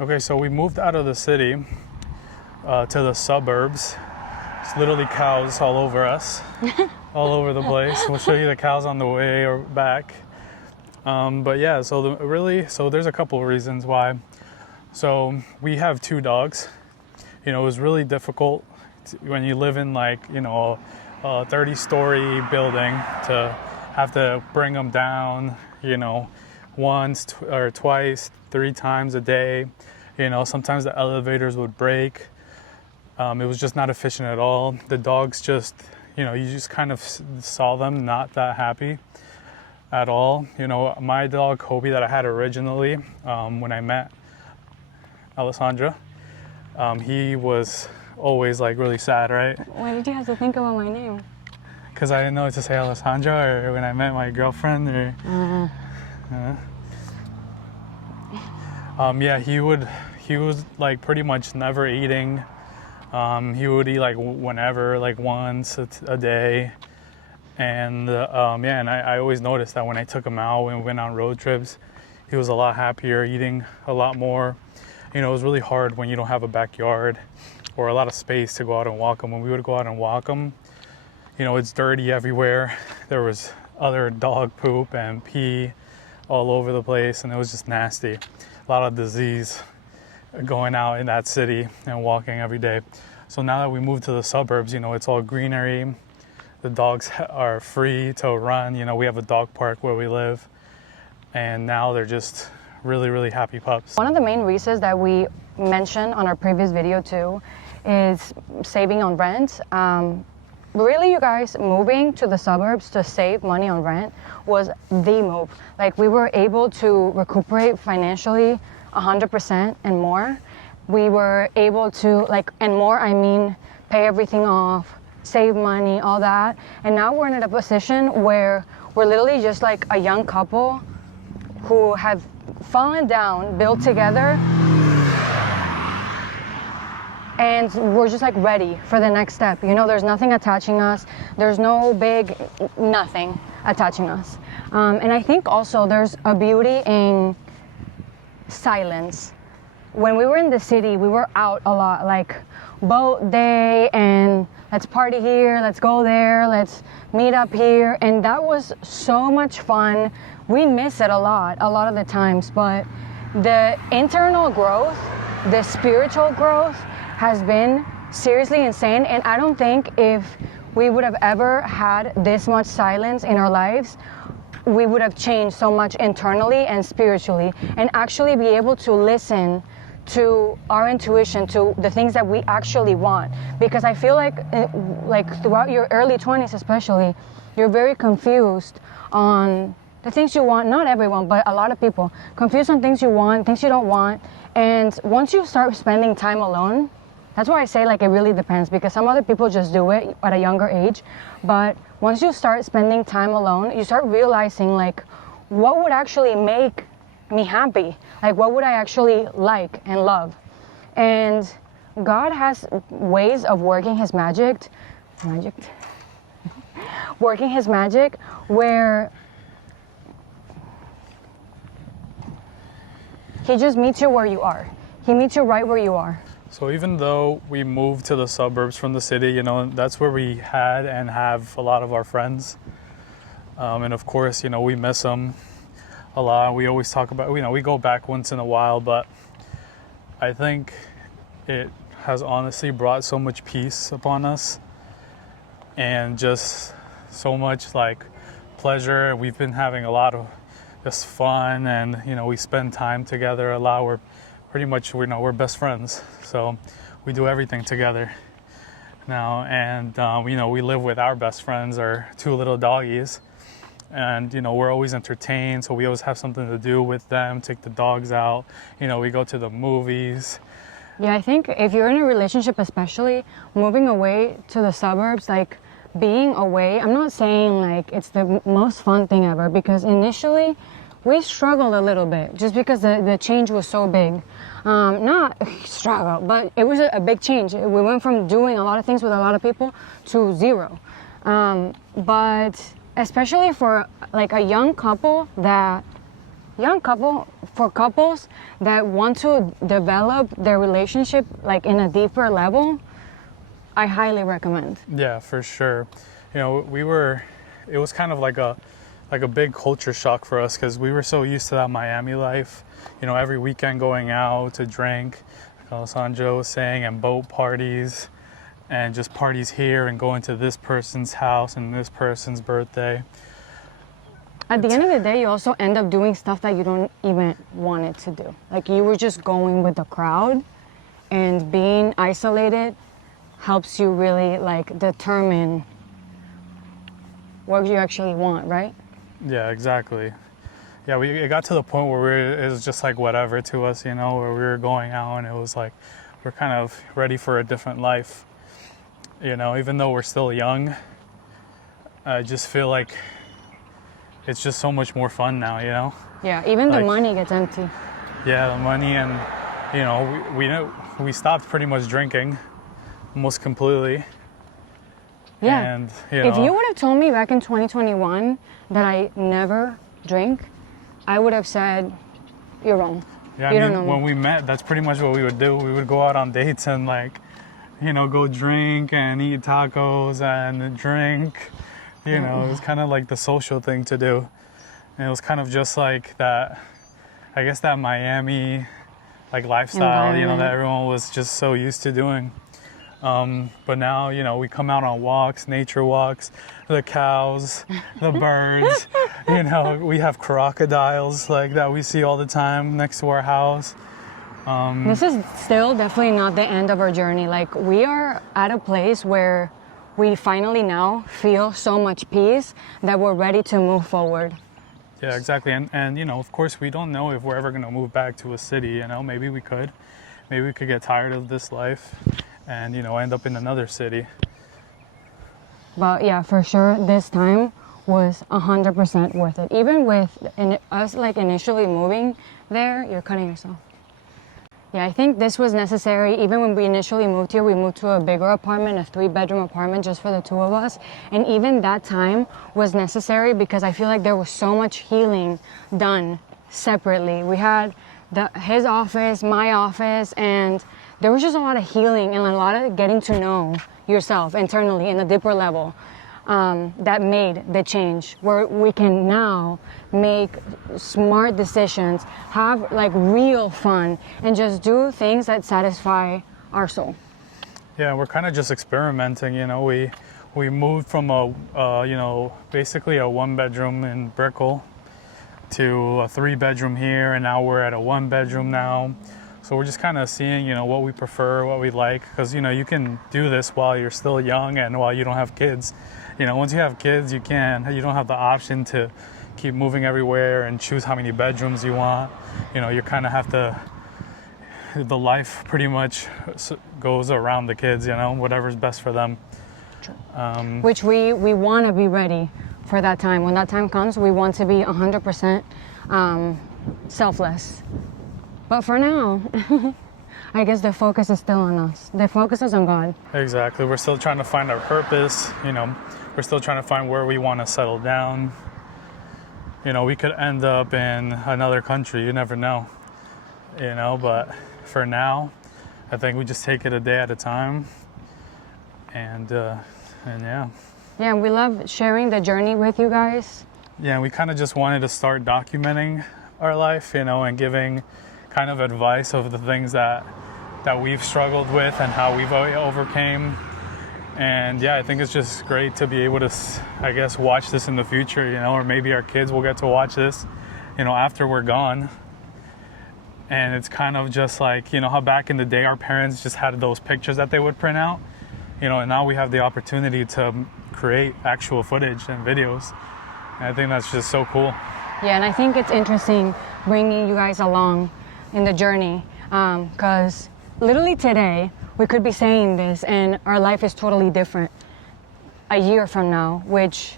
Okay, so we moved out of the city to the suburbs. It's literally cows all over us, all over the place. We'll show you the cows on the way or back. But yeah, so there's a couple of reasons why. So we have 2 dogs. You know, it was really difficult when you live in like, you know, a 30-story building to have to bring them down, you know, once or twice, 3 times a day. You know, sometimes the elevators would break. It was just not efficient at all. The dogs just, you know, you just kind of saw them not that happy at all. You know, my dog Kobe that I had originally, when I met Alessandra, he was always like really sad, right? Why did you have to think about my name? Because I didn't know what to say, Alessandra, or when I met my girlfriend, or yeah, he was like pretty much never eating. He would eat like whenever, like once a day. And yeah, and I always noticed that when I took him out, when we went on road trips, he was a lot happier, eating a lot more. You know, it was really hard when you don't have a backyard or a lot of space to go out and walk him. When we would go out and walk him, you know, it's dirty everywhere. There was other dog poop and pee all over the place, and it was just nasty. A lot of disease going out in that city and walking every day. So now that we moved to the suburbs, you know, it's all greenery. The dogs are free to run. You know, we have a dog park where we live, and now they're just really, really happy pups. One of the main reasons that we mentioned on our previous video too is saving on rent. Really, you guys, moving to the suburbs to save money on rent was the move. Like, we were able to recuperate financially 100% and more. We were able to, like, and more, I mean, pay everything off, save money, all that. And now we're in a position where we're literally just like a young couple who have fallen down, built together, and we're just like ready for the next step. You know, there's nothing attaching us. There's no big nothing attaching us. And I think also there's a beauty in silence. When we were in the city, we were out a lot, like boat day and let's party here, let's go there, let's meet up here. And that was so much fun. We miss it a lot of the times, but the internal growth, the spiritual growth has been seriously insane. And I don't think if we would have ever had this much silence in our lives, we would have changed so much internally and spiritually, and actually be able to listen to our intuition, to the things that we actually want. Because I feel like throughout your early 20s especially, you're very confused on the things you want. Not everyone, but a lot of people confused on things you want, things you don't want. And once you start spending time alone, that's why I say like it really depends, because some other people just do it at a younger age. But once you start spending time alone, you start realizing like what would actually make me happy, like what would I actually like and love. And God has ways of working his magic working his magic where he just meets you where you are. He meets you right where you are. So even though we moved to the suburbs from the city, you know, that's where we had and have a lot of our friends. And of course, you know, we miss them a lot. We always talk about, you know, we go back once in a while, but I think it has honestly brought so much peace upon us and just so much like pleasure. We've been having a lot of just fun, and, you know, we spend time together a lot. We're pretty much, you know, we're best friends. So we do everything together now. And, you know, we live with our best friends, our 2 little doggies. And, you know, we're always entertained, so we always have something to do with them, take the dogs out. You know, we go to the movies. Yeah, I think if you're in a relationship, especially moving away to the suburbs, like being away, I'm not saying like it's the most fun thing ever, because initially we struggled a little bit just because the change was so big. Not struggle, but it was a big change. We went from doing a lot of things with a lot of people to 0. But especially for like a young couple that young couple, for couples that want to develop their relationship like in a deeper level, I highly recommend. Yeah, for sure. You know, it was kind of like a big culture shock for us because we were so used to that Miami life. You know, every weekend going out to drink, like Alessandro was saying, and boat parties, and just parties here and going to this person's house and this person's birthday. At the end of the day, you also end up doing stuff that you don't even want it to do. Like you were just going with the crowd, and being isolated helps you really like determine what you actually want, right? Yeah, exactly. Yeah, it got to the point where it was just like whatever to us, you know, where we were going out and it was like we're kind of ready for a different life. You know, even though we're still young, I just feel like it's just so much more fun now, you know? Yeah, even the Like- money gets empty. Yeah, the money and, you know, we stopped pretty much drinking almost completely. Yeah. And, you If know, you would have told me back in 2021 that I never drink, I would have said, you're wrong. yeah, you I don't mean, know me. when we met, that's pretty much what we would do. We would go out on dates and like, you know, go drink and eat tacos and drink. You know, it was kind of like the social thing to do. And it was kind of just like that, I guess that Miami like lifestyle, you know, that Environment. everyone was just so used to doing. But now, you know, we come out on walks, nature walks, the cows, the birds, you know, we have crocodiles like that we see all the time next to our house. This is still definitely not the end of our journey. Like we are at a place where we finally now feel so much peace that we're ready to move forward. Yeah, exactly. And you know, of course, we don't know if we're ever going to move back to a city, you know, maybe we could. Maybe we could get tired of this life and, you know, end up in another city. But yeah, for sure, this time was 100% worth it. Even with us like initially moving there, you're cutting yourself. Yeah, I think this was necessary. Even when we initially moved here, we moved to a bigger apartment, a 3-bedroom apartment just for the two of us. And even that time was necessary because I feel like there was so much healing done separately. We had his office, my office, and there was just a lot of healing and a lot of getting to know yourself internally in a deeper level. That made the change where we can now make smart decisions, have like real fun, and just do things that satisfy our soul. Yeah, we're kind of just experimenting, you know. We moved from you know, basically a 1-bedroom in Brickell to a 3-bedroom here, and now we're at a 1-bedroom now. So we're just kind of seeing, you know, what we prefer, what we like, because, you know, you can do this while you're still young and while you don't have kids. You know, once you have kids, you don't have the option to keep moving everywhere and choose how many bedrooms you want. You know, you kind of have to, the life pretty much goes around the kids, you know, whatever's best for them. Which we want to be ready for that time. When that time comes, we want to be 100% selfless. But for now, I guess the focus is still on us. The focus is on God. Exactly. We're still trying to find our purpose, you know. We're still trying to find where we want to settle down. You know, we could end up in another country, you never know. You know, but for now, I think we just take it a day at a time. And yeah. Yeah, we love sharing the journey with you guys. Yeah, we kind of just wanted to start documenting our life, you know, and giving kind of advice of the things that we've struggled with and how we've overcame. And yeah, I think it's just great to be able to, I guess, watch this in the future, you know, or maybe our kids will get to watch this, you know, after we're gone. And it's kind of just like, you know, how back in the day our parents just had those pictures that they would print out, you know, and now we have the opportunity to create actual footage and videos. And I think that's just so cool. Yeah, and I think it's interesting bringing you guys along in the journey because literally today we could be saying this and our life is totally different a year from now, which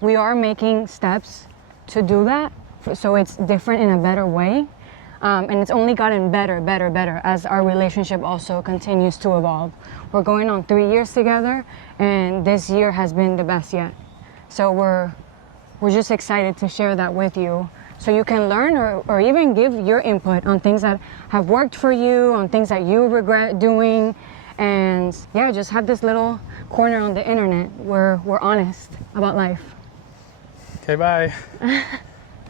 we are making steps to do that so it's different in a better way. And it's only gotten better as our relationship also continues to evolve. We're going on 3 years together and this year has been the best yet. So we're just excited to share that with you so you can learn or even give your input on things that have worked for you, on things that you regret doing. And yeah, just have this little corner on the internet where we're honest about life. Okay, bye.